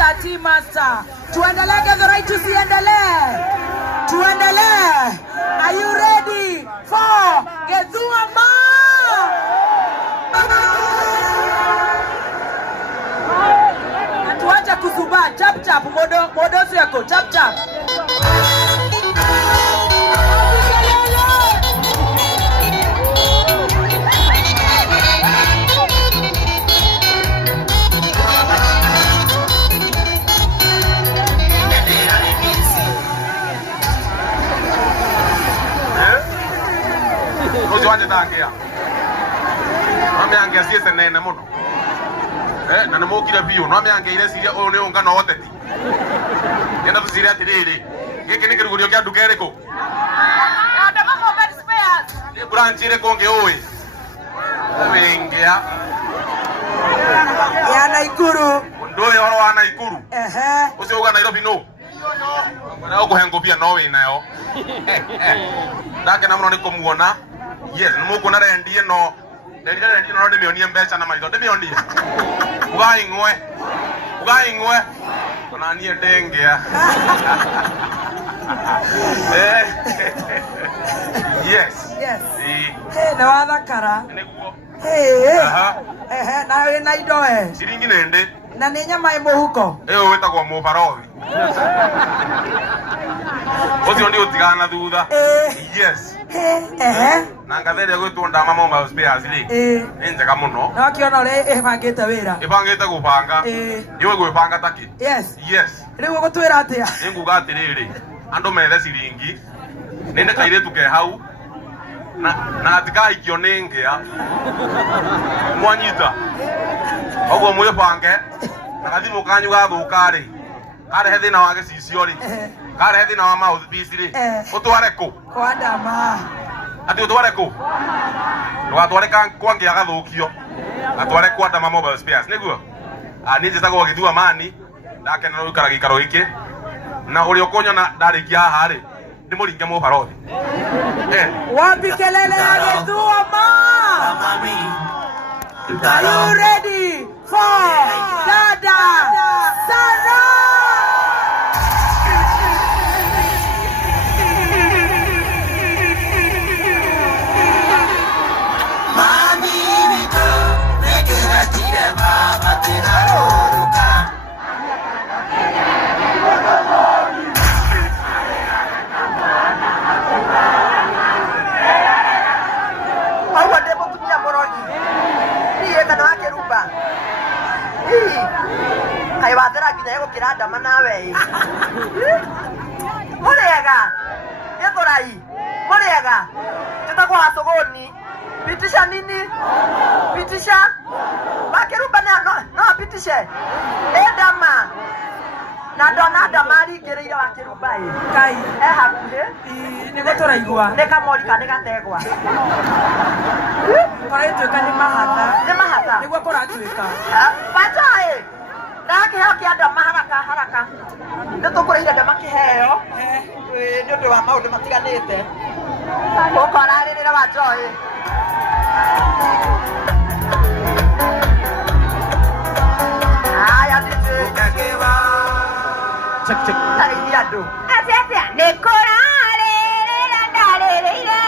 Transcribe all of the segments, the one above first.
Master, Team Master. Tuendelee Githurai tusiendelee? Tuendelee. Are you ready for Githua Tuacha kusuba, chap chap, modo yako, chap chap. Ojo tangia. Mami angia siese nene muno. Na namukire biyo, no ame angia iresiria o ne ongano oteti. Nenda tusiria atiriri. Giki ni kirugurio kia nduka iriko. Ndama mobile spares. Ni branch iriko nge oi. Wengia. Ya Naikuru. Ndoyo wa Naikuru. Ucio uga Nairobi no. Na uguhengo bia no we nayo. Ndake na muno ni kumuona. Yes, numukuona rendi no. Rendi no ndimionie mbeca na maitho ndimionie. Ugaingwe. Ona nie ndengea. Yes. Na wathakara. Niguo. Na indo Siringi nende. Na ni nyama imuhuko. Wetagwo mubarothi. Ocio ndi utigana thutha. Yes. Na ngatheria gwitwo Ndama Mobile Spares ri. Ni njega muno. No kiona uri ibangite wira. Ibangite gubanga. Yoi gwibanga taki. Yes. Riu gutwira atia. Ninguga atiriri. Andu methe siringi. Ninde kairetu ke hau. Na atikahikio ni ngea. Mwanyita. Oguo mwibange. Na kathimu kanyu gathuka ri. Kare thina wa gicicio ri. Kare thina wa mouthpiece ri. Utware ku. Kwa Ndama. Ati utware ku. Ndwatware kwa ngea gathukio. Atware kwa Ndama Mobile Spares niguo. Ni njitagwo Githua mani. Ndake na rukara gikaro giki. Na uri ukunyona ndarikia haha ri. Ndi muringe mubarothi. Wapi kelele ya Githua Are you ready for Dada Sana? Kai wathera nginya gukira Ndama nawe. Muriega. Githurai. Muriega. Tutagwo Hasogoni. Pitisha nini? Pitisha. Bakiruba no pitishe. Ndama. Na ndona Ndama ringiriire Wakiruba Kai. Hakuhi. Ni guturaigwa. Ni kamorika ni gategwa. Koraituika ni mahatha. Ni mahatha. Niguo kuratuika. Batai. Ndakiheo kia Ndama haraka. Nitukurihire Ndama kiheo. Ni undu wa maundu matiganite. Ukoraririra Wanjohi. Aya DJ. Check. Tarithia andu. Atia nikurarĩrĩra ndarĩrĩire.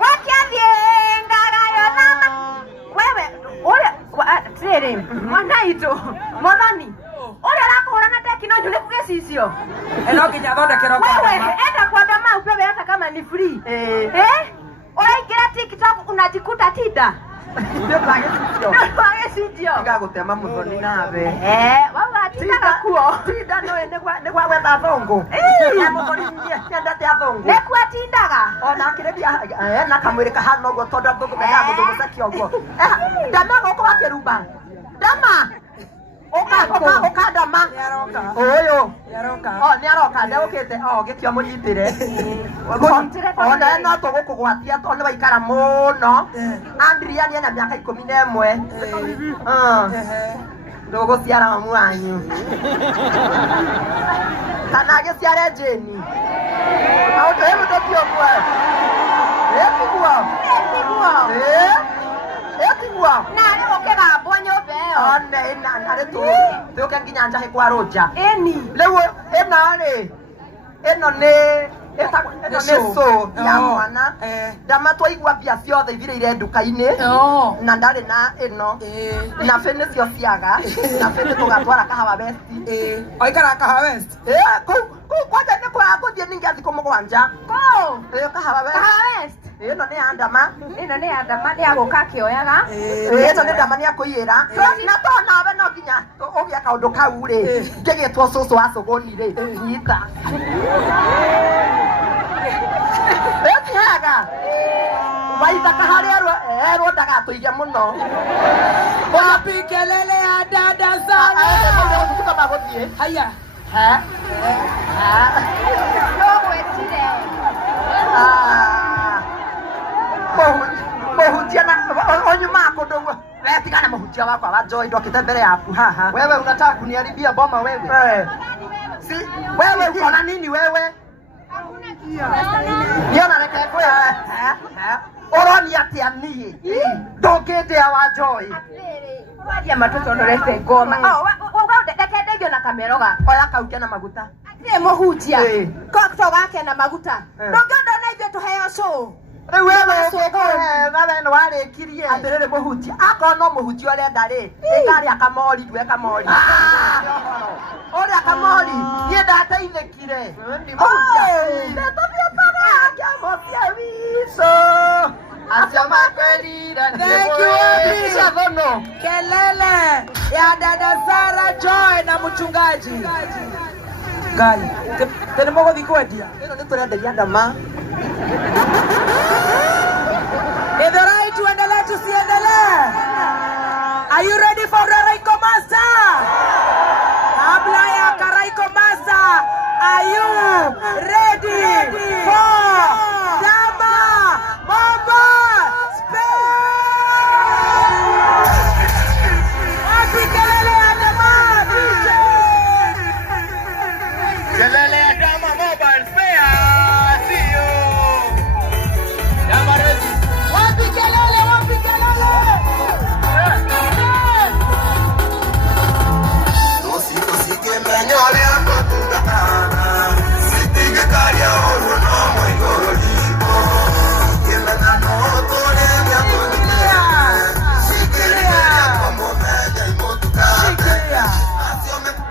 Wakiathie ndagayo thama. Wewe uri Mwanaitũ Mothoni. Uri arakuhũra na tekinoju ni kugicicio. No nginya thondekero kwa Wewe Ndama. enda kwa Ndama upewe hata kama ni free. Uraingira TikTok unajikuta Tida. Ndio Twagicicio. ngagutema Muthoni nawe. Wauga tindaga kuo. Tida no ni gwa gwetha thongo. Ya Muthoni ndate athongo. Nĩkuo tindaga. Ona kiribia na kamwiri kahana uguo tondu thongo mena muthunguca kiongo. Ndama goko Wakiruba. Ndama. Oka Ndama. Oyo. Ni aroka ndegukite gikio munyitire. Ona no tugukugwatia tondu ni waikara muno. Andria ni na miaka 11. Nduguciara mamu wanyu. Kana agiciare Jeni. Auto hemu tokio kwa. Eti kwa. niguo na ni mukigambwo nyumba iyo one na ritu tuke nginya njahi kwa roja eni lewo eno ni so ya mwana ndama twaigua mbia ciothe ithire nduka-ini na ndari na ino na bene cio ciaga na bene tugatwara kahawa west oikara kahawa west kwanja ni kwa guthie ningi athiko mugwanja kahawa west ino ni andama ni aguka kioyaga ino ni ndama ni akuiyira na to nawe no nginya ugia kaundu kau ri ngigitwo cucu wa cuguni ri nyita Etiaga. Waitha kaharia ero ndagatuige muno. Wapi kelele ya dada sana. Tuka maguthie. Haya. no wetire Muhutia na onyuma akondogo. Wewe tigana muhutia wakwa wa Joy ndokite mbere yaku haha. Wewe unataka kuniharibia boma wewe? Si wewe uko na nini wewe? Niona reke kwa oroni atia nie ndokete wa Joy wadia matoto ndorete ngoma ndeke na kameroga oya kauke na maguta ni muhutia kokto wake na maguta ndongondo na itwe tuheo show wewe no warikirie atirire muhutia akono muhutia urenda ri ikari akamori dwe kamori ore akamori nie ndateithekire ni muhutia ndatobia para akamofia wiso asema kweli thank you Bishop Bono kelele ya dada Sara Joy na mchungaji Gali tena mogo dikwedia ino ni turenderia ndama Edhorai tuendelee tusiendelee? Are you ready for Karaiko Master? Kabla ya Karaiko Master, are you ready for Dama Mobile Spares? Wapi kelele ya Dama DJ? Kelele ya Dama Mobile Spares, sio. Dama Rezi. Wapi kelele? Wapi kelele?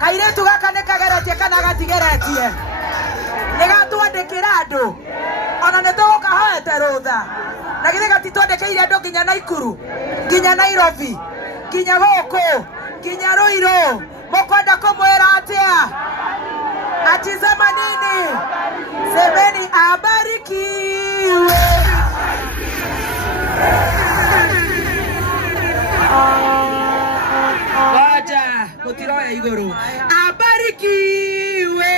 Kairetu gaka nĩ kageretie kana gatigeretie nĩ gatwandĩkĩra andũ ona nĩ tũgũkahoete rũtha na githĩ gatitwandĩkĩire andũ nginya Naikuru nginya Nairobi nginya gũkũ nginya Ruiru mũkwenda kũmwĩra atĩa ati sema nini semeni abarikiwe waja mutiroya igũrũ abarikiwe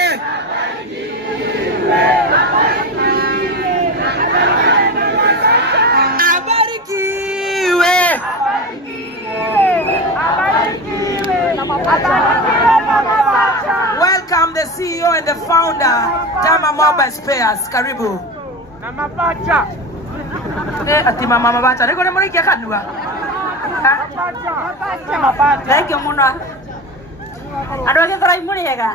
Welcome the CEO and the founder, Dama Mobile Spares. Karibu. Na mapacha. Ati mama mabacha. Niko ni murikia kanua. Mapacha. thank you muno andu agithorai muriega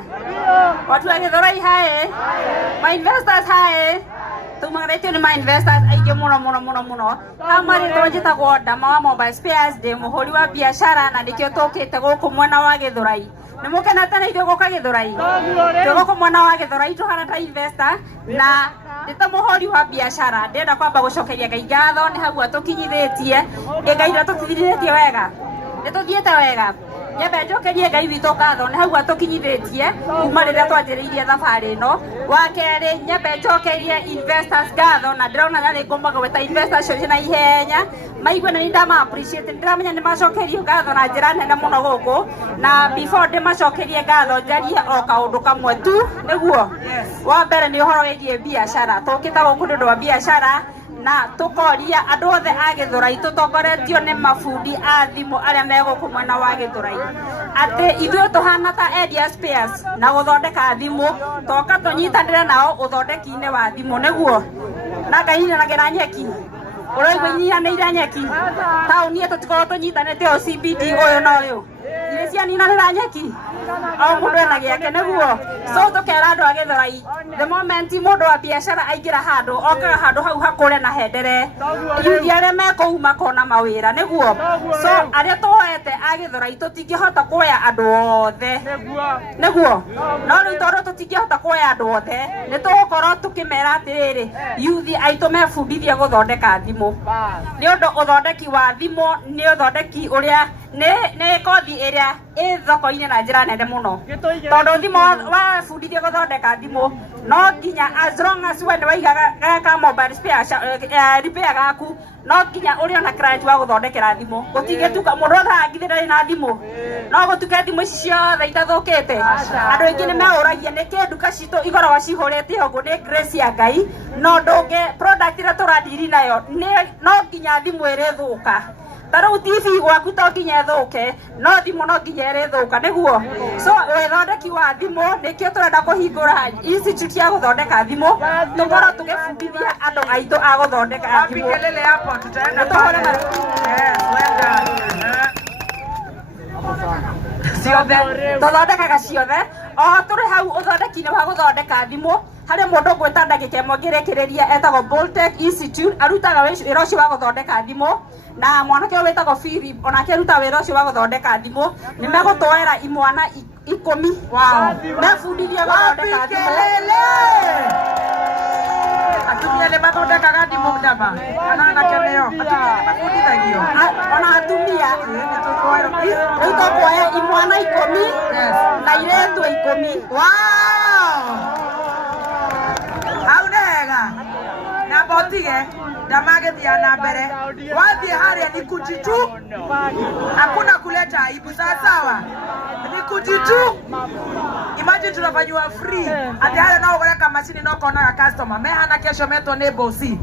watu agithorai hae my investors hae tumagetio ni my investors aige muno amari tonjitagwo Dama wa Mobile Spares de muhuri wa biashara na nikio tokite guku mwena wa githurai ni mukenete na ithuĩ gũka githurai tũgũkũ mwena wa githurai tũhana ta investor na ndĩta mũhũri wa biashara ndĩrenda kwamba gũcokeria Ngai ngatho nĩ hau atũkinyithĩtie Ngai nĩatũkinyithĩtie wega nĩtũthiĩte wega nyambe njokerie Ngai witũ ngatho nĩ hau atũkinyithĩtie kuma rĩrĩa twanjĩrĩirie thabarĩ ĩno wa kerĩ nyambe njokerie investors ngatho na ndĩrona narĩ ngũmagweta investors cio na ihenya maigua na ndama appreciate ndiramenya nĩ macokerio ngatho na njĩra nene mũno gũkũ na before ndĩmacokerie ngatho njarie o kaũndũ kamwe tu nĩguo wa mbere nĩ ũhoro wĩgiĩ biacara tũkĩta gũkũ nĩ ũndũ wa biacara na tukoria andu othe a Githurai tutongoretio ni mabundi a thimu aria megũkũ mwena wa Githurai ati ithuĩ tuhana ta Endia Spares na guthondeka thimu toka tunyitanire nao uthondeki-inĩ wa thimu nĩguo na Ngai nagera nyeki Uraigua inyihanĩire nyeki taũni ĩtũ tũkorwo tũnyitanĩte o CBD ũyũ na ũyũ irĩ cianinanĩra nyeki o mũndũ ena gĩake nĩguo so tũkera andũ a Gĩthũrai the moment mũndũ wa biacara aingĩra handũ okaga handũ hau hakũre na hendere yuthi arĩa mekũu makona mawĩra nĩguo so arĩa tũhoete a Gĩthũrai tũtingĩhota kuoya andũ othe nĩguo no rĩu tondũ tũtingĩhota kuoya andũ othe nĩ tũgũkorwo tũkĩmera atĩrĩrĩ yuthi aitũ mebundithie gũthondeka thimũ nĩ ũndũ ũthondeki wa thimũ nĩ ũthondeki ũrĩa nĩ kothi ĩrĩa ĩ thoko-inĩ na njĩra nene mũno tondũ thimũ wabundithia gũthondeka thimũ no nginya as long as we nĩ waigaga gaka mobile repair gaku no nginya ũrĩ ona client wa gũthondekera thimũ gũtingĩtuka mũndũ othe angithĩ ndarĩ na thimũ no gũtuke thimũ ici ciothe itathũkĩte andũ aingĩ nĩ meũragia nĩkĩ nduka citũ ikoragwo cihũrĩte ũguo nĩ grace ya Ngai no ndũngĩ product ĩrĩa tũradiri nayo no nginya thimũ ĩrĩthũka tarĩu TV gwaku to nginya ĩthũke no thimũ no nginya ĩrĩthũka nĩguo so wĩthondeki wa thimũ nĩkĩo tũrenda kũhingũra institute ya gũthondeka thimũ tũkorwo tũgĩbundithia andũ aitũ a gũthondeka thimũ ciothe tũthondekaga ciothe oho tũrĩ hau ũthondeki-inĩ wa gũthondeka thimũ harĩ mũndũ ngwĩta ndagĩka ĩmwe ngĩrĩkĩrĩria etagwo Boltech Institute arutaga wĩra ũcio wa gũthondeka thimũ na mwanake ũyũ wĩtagwo Philip onake arutaga wĩra ũcio wa gũthondeka thimũ nĩ megũtwoera imwana 10 mebundithie gũthondeka thimũ atumia nĩ mathondekaga thimũ ndama kana anake nĩo atumia nĩ mabundithagio ona atumia rĩu tũkuoya imwana 10 na airĩtu 10 hau nĩ hega na botige ndamagethia na mbere wathiĩ harĩa ni kujitu hakuna kuleta aibu sawa ni kujitu imagine tunafanywa free ati hale nao goreka machine no konaga customer mehana kesho metwo nĩ bosi